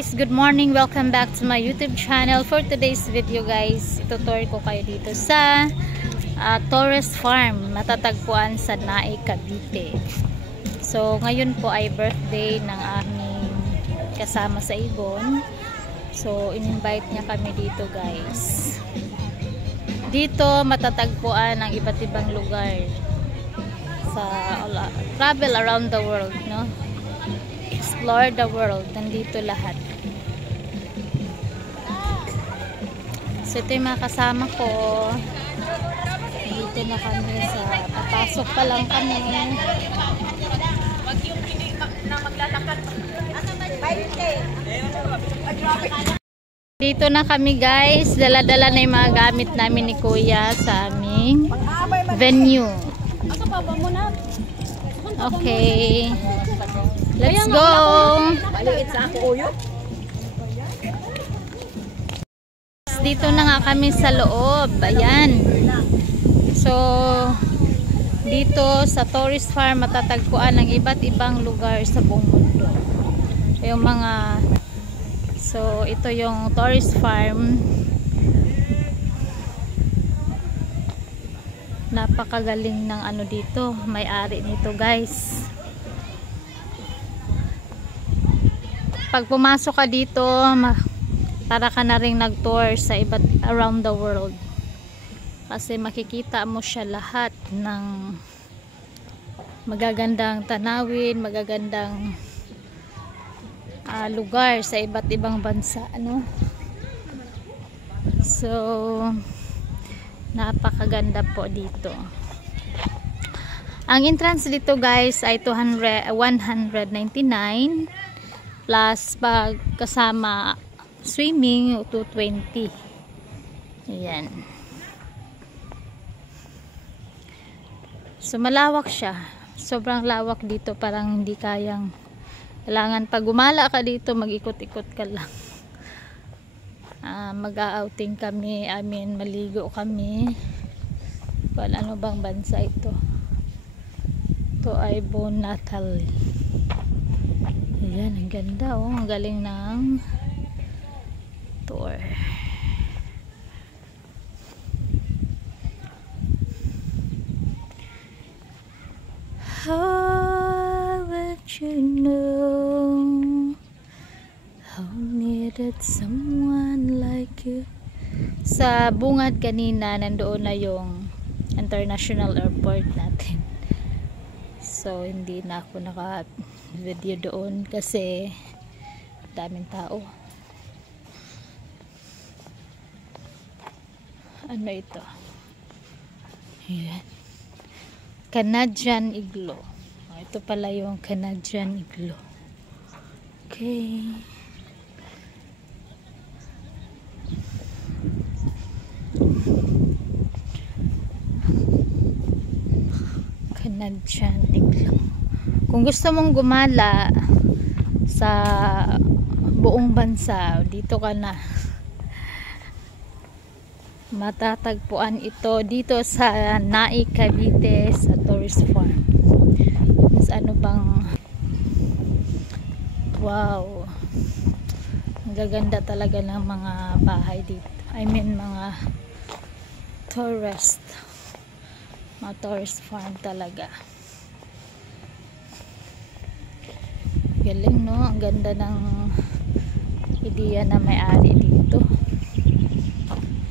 guys, good morning. Welcome back to my YouTube channel. For today's video guys, itutur ko kayo dito sa Torres Farm, matatagpuan sa Naik, Cavite. So ngayon po ay birthday ng aming kasama sa Ibon. So in-invite niya kami dito guys. Dito matatagpuan ang iba't ibang lugar sa travel around the world, no? Explore the world, nandito lahat. So ito yung mga kasama ko. Dito na kami sa papasok pa lang kami. Dito na kami guys, dala-dala na yung mga gamit namin ni Kuya sa aming venue. Okay, let's go. Dito na nga kami sa loob. Ayan. So dito sa Torres Farm matatagpuan ang iba't ibang lugar sa buong mundo. Yung mga, so ito yung Torres Farm. Napakagaling ng ano dito, may-ari nito guys. Pag pumasok ka dito, para ka na ring nag-tour sa iba't around the world. Kasi makikita mo siya lahat ng magagandang tanawin, magagandang lugar sa iba't ibang bansa, ano? So napakaganda po dito. Ang entrance dito guys ay 199 plus pag kasama swimming 220. Ayan. So malawak siya. Sobrang lawak dito, parang hindi kayang, kailangan pag gumala ka dito mag-ikot-ikot ka lang. Mag-outing kami, maligo kami. Kung ano bang bansa ito? Ito ay Bonatal. Ayan, ang ganda oh, ang galing ng tour. How would you know how needed someone like you? Sa bungad kanina nandoon na yung international airport natin. So hindi na ako naka-video doon kasi daming tao. Ano ito? Ayan. Canadian Igloo. Ito pala yung Canadian Igloo. Okay. Canadian Igloo. Kung gusto mong gumala sa buong bansa, dito ka na. Matatagpuan ito dito sa Naik, Cavite, sa Torres Farm. Mas ano bang, wow, ang gaganda talaga ng mga bahay dito. I mean mga tourist, mga Torres Farm talaga. Galing no, ang ganda ng ideya na may-ari dito.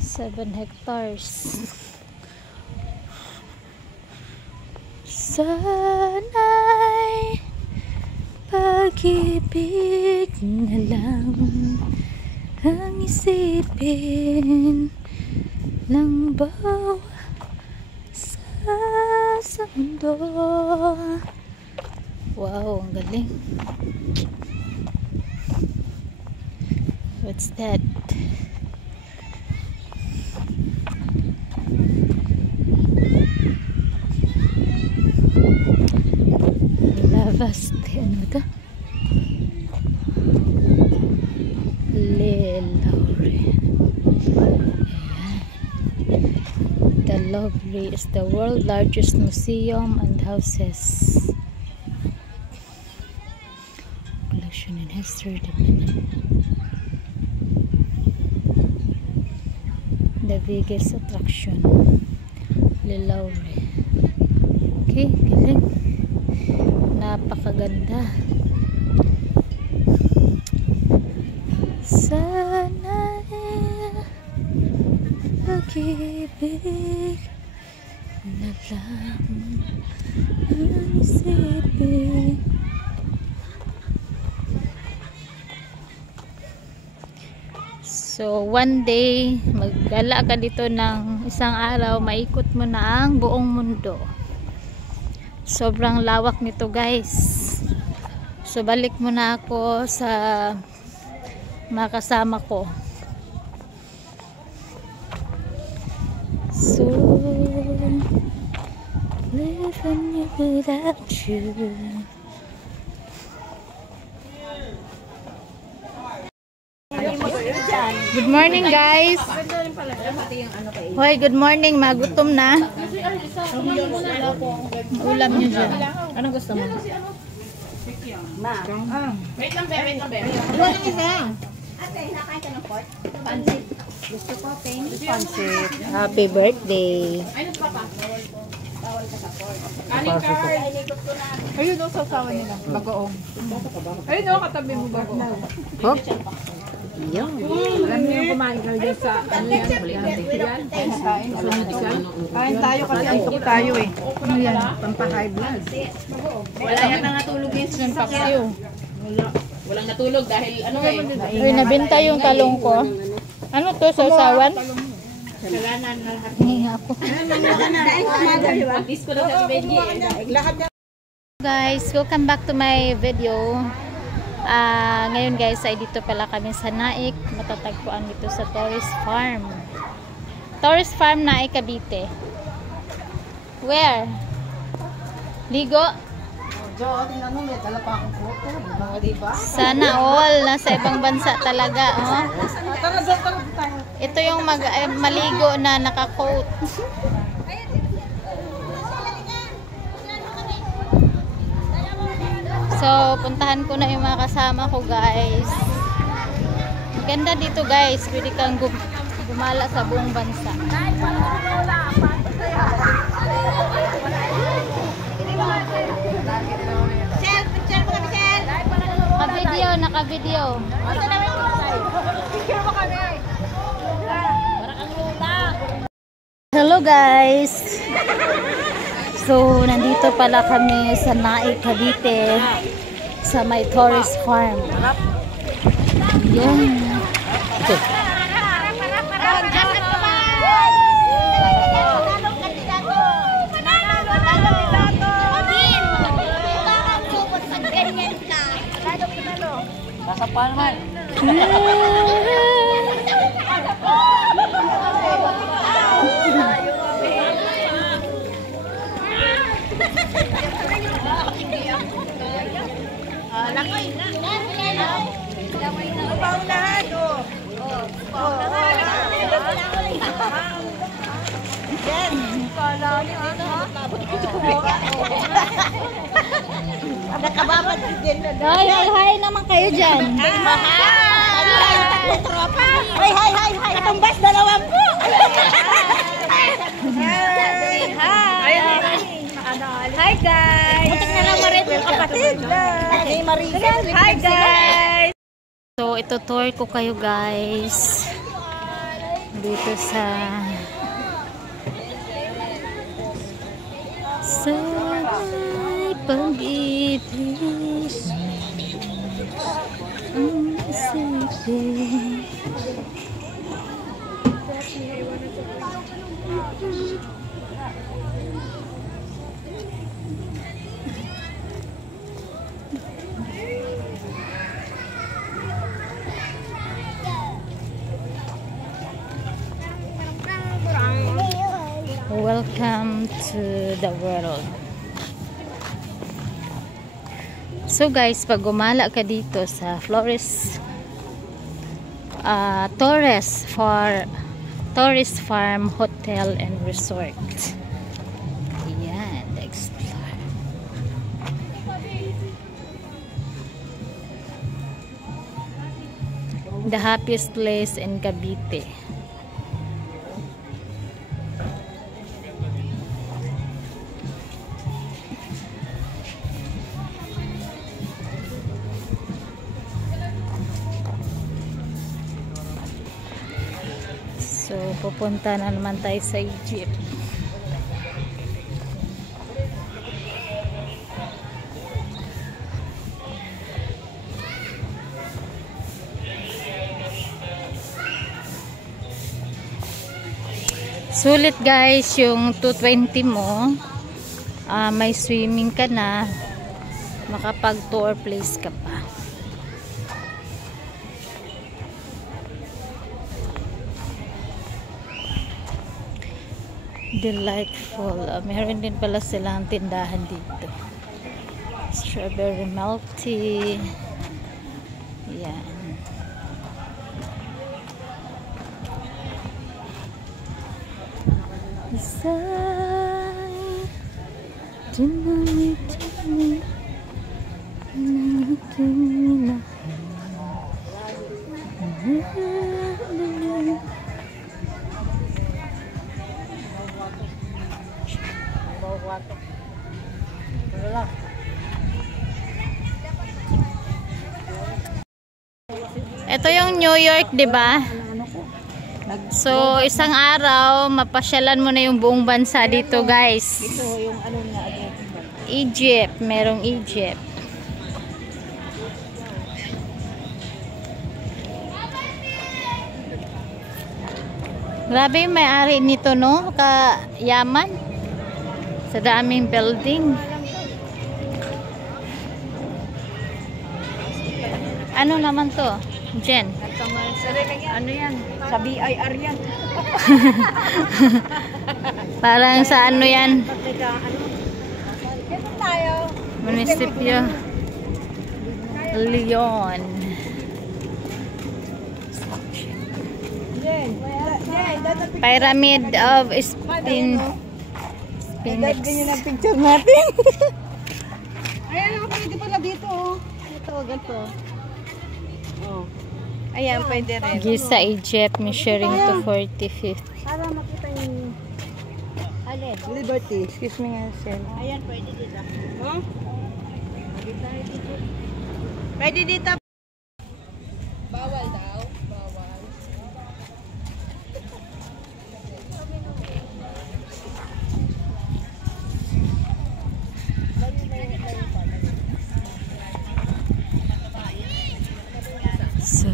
7 hectares. Sana'y pag-ibig na lang ang isipin ng bawat sa mundo. Wow, ang galing. What's that? Lavaste, ano ito? Le Louvre. The Louvre is the world's largest museum and houses collection and history department. the biggest attraction, Lilaure. Okay, galing. Napakaganda. Sana pag-ibig na lang ang isipin. So one day maggala ka dito ng isang araw, maikot mo na ang buong mundo. Sobrang lawak nito guys. So balik mo na ako sa mga kasama ko. So living without you. Good morning guys. Hoy, good morning. Magutom na. Ulam nyo dyan. Anong gusto mo? Wait lang, wait lang. Ano yung isa? Ate, nakain ka ng pork? Pansit. Gusto ko, thank you. Pansit. Happy birthday. Ay, nagpapasol. Bawal ka sa pork. Kanin card. Ayun o, sasawa nila. Bagoong. Ayun o, katabi mo bagoong. Hop. Yun. Alam niyo yung kumain ka dyan sa ano yan? Kain tayo kasi antok tayo eh. Ano yan? Pampa-high blood. Wala yan na natulog yung paksiw. Walang natulog dahil ano eh. Uy, nabinta yung talong ko. Ano to, sausawan? Kalanan na lahat. Hingi ako. Disco na sa Benji eh. Guys, welcome back to my video. Ngayon guys ay dito pala kami sa Naik. Matatagpuan dito sa Torres Farm. Torres Farm, Naik, Cavite. Where? Ligo? Sana all. Nasa ibang bansa talaga. Oh. Ito yung maligo na naka-coat. So, puntahan ko na yung mga kasama ko guys. Ganda dito guys. Pwede kang gumala sa buong bansa. Naka-video. Hello guys. So, nandito pala kami sa Naik, Cavite, sa may Torres Farm. Yan. Okay. Nasa pa naman. Hi naman kayo dyan. Hi. Katumbas 20. Hi guys. Muntik na lang marit yung kapatid. Hi guys. So, ito tour ko kayo guys. Dito sa pag-ibig ang isipin. Welcome to the world. So guys, pag gumala ka dito sa Torres Farm Hotel and Resort. Ayan, explore. The happiest place in Cavite. Pupunta na naman tayo sa Egypt. Sulit guys yung 220 mo. May swimming ka na, makapag tour place ka pa. Delightful. Meron din pala silang tindahan dito. Strawberry milk tea. Yan. Ito yung New York, 'di ba? So, isang araw mapasyalan mo na yung buong bansa dito, guys. Ito yung ano nga Egypt, merong Egypt. Grabe yung may-ari nito, no? Kayaman. Sa daming building. Ano naman to, Jen? Ano yan? Sa BIR yan. Parang sa ano yan? Dito tayo. Munisipyo Leon. Pyramid of Sphinx. Ganyan ang picture natin. Ayan, pwede pala dito. Ito, ganito. Oh. Ayan, pwede rin. Giza, Egypt, measuring to 40 feet. Para makita yung alin. Liberty. Excuse me nga, sir. Ayan, pwede dito. Huh? Pwede dito. Bawal daw. Bawal. So,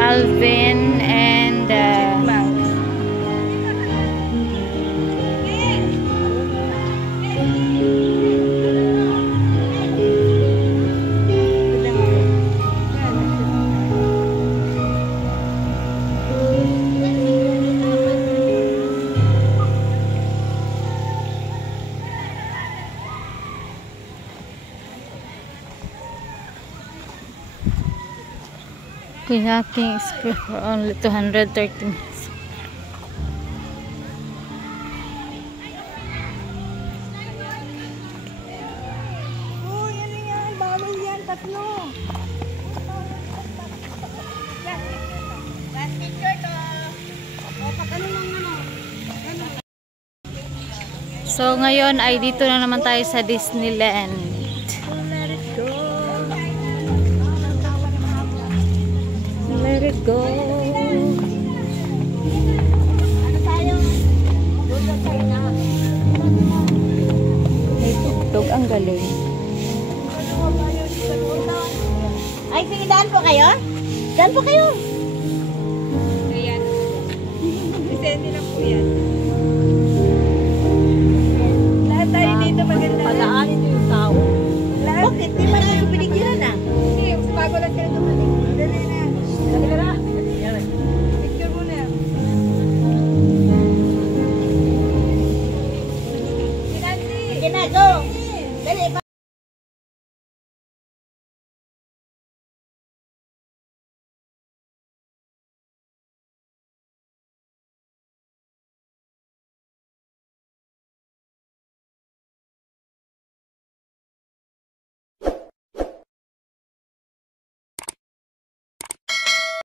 Alvin and kayaking is for only 230 minutes. Oh, yan yan. Bawal yan. Tatlo. Last picture to. O, ano lang ano. So ngayon ay dito na naman tayo sa Disneyland. Let it go. Let it go. Ano tayo? Doon tayo na. May tugtog, ang galing. Ay, sige, daan po kayo? Daan po kayo. Ayan. Isende na po yan. Padaanin niyo yung tao. Bakit? Di ba na yung binigyan na? Bago lang sila dumating. Dali na. Picture mo na. Nancy! Sige na, go! Dali,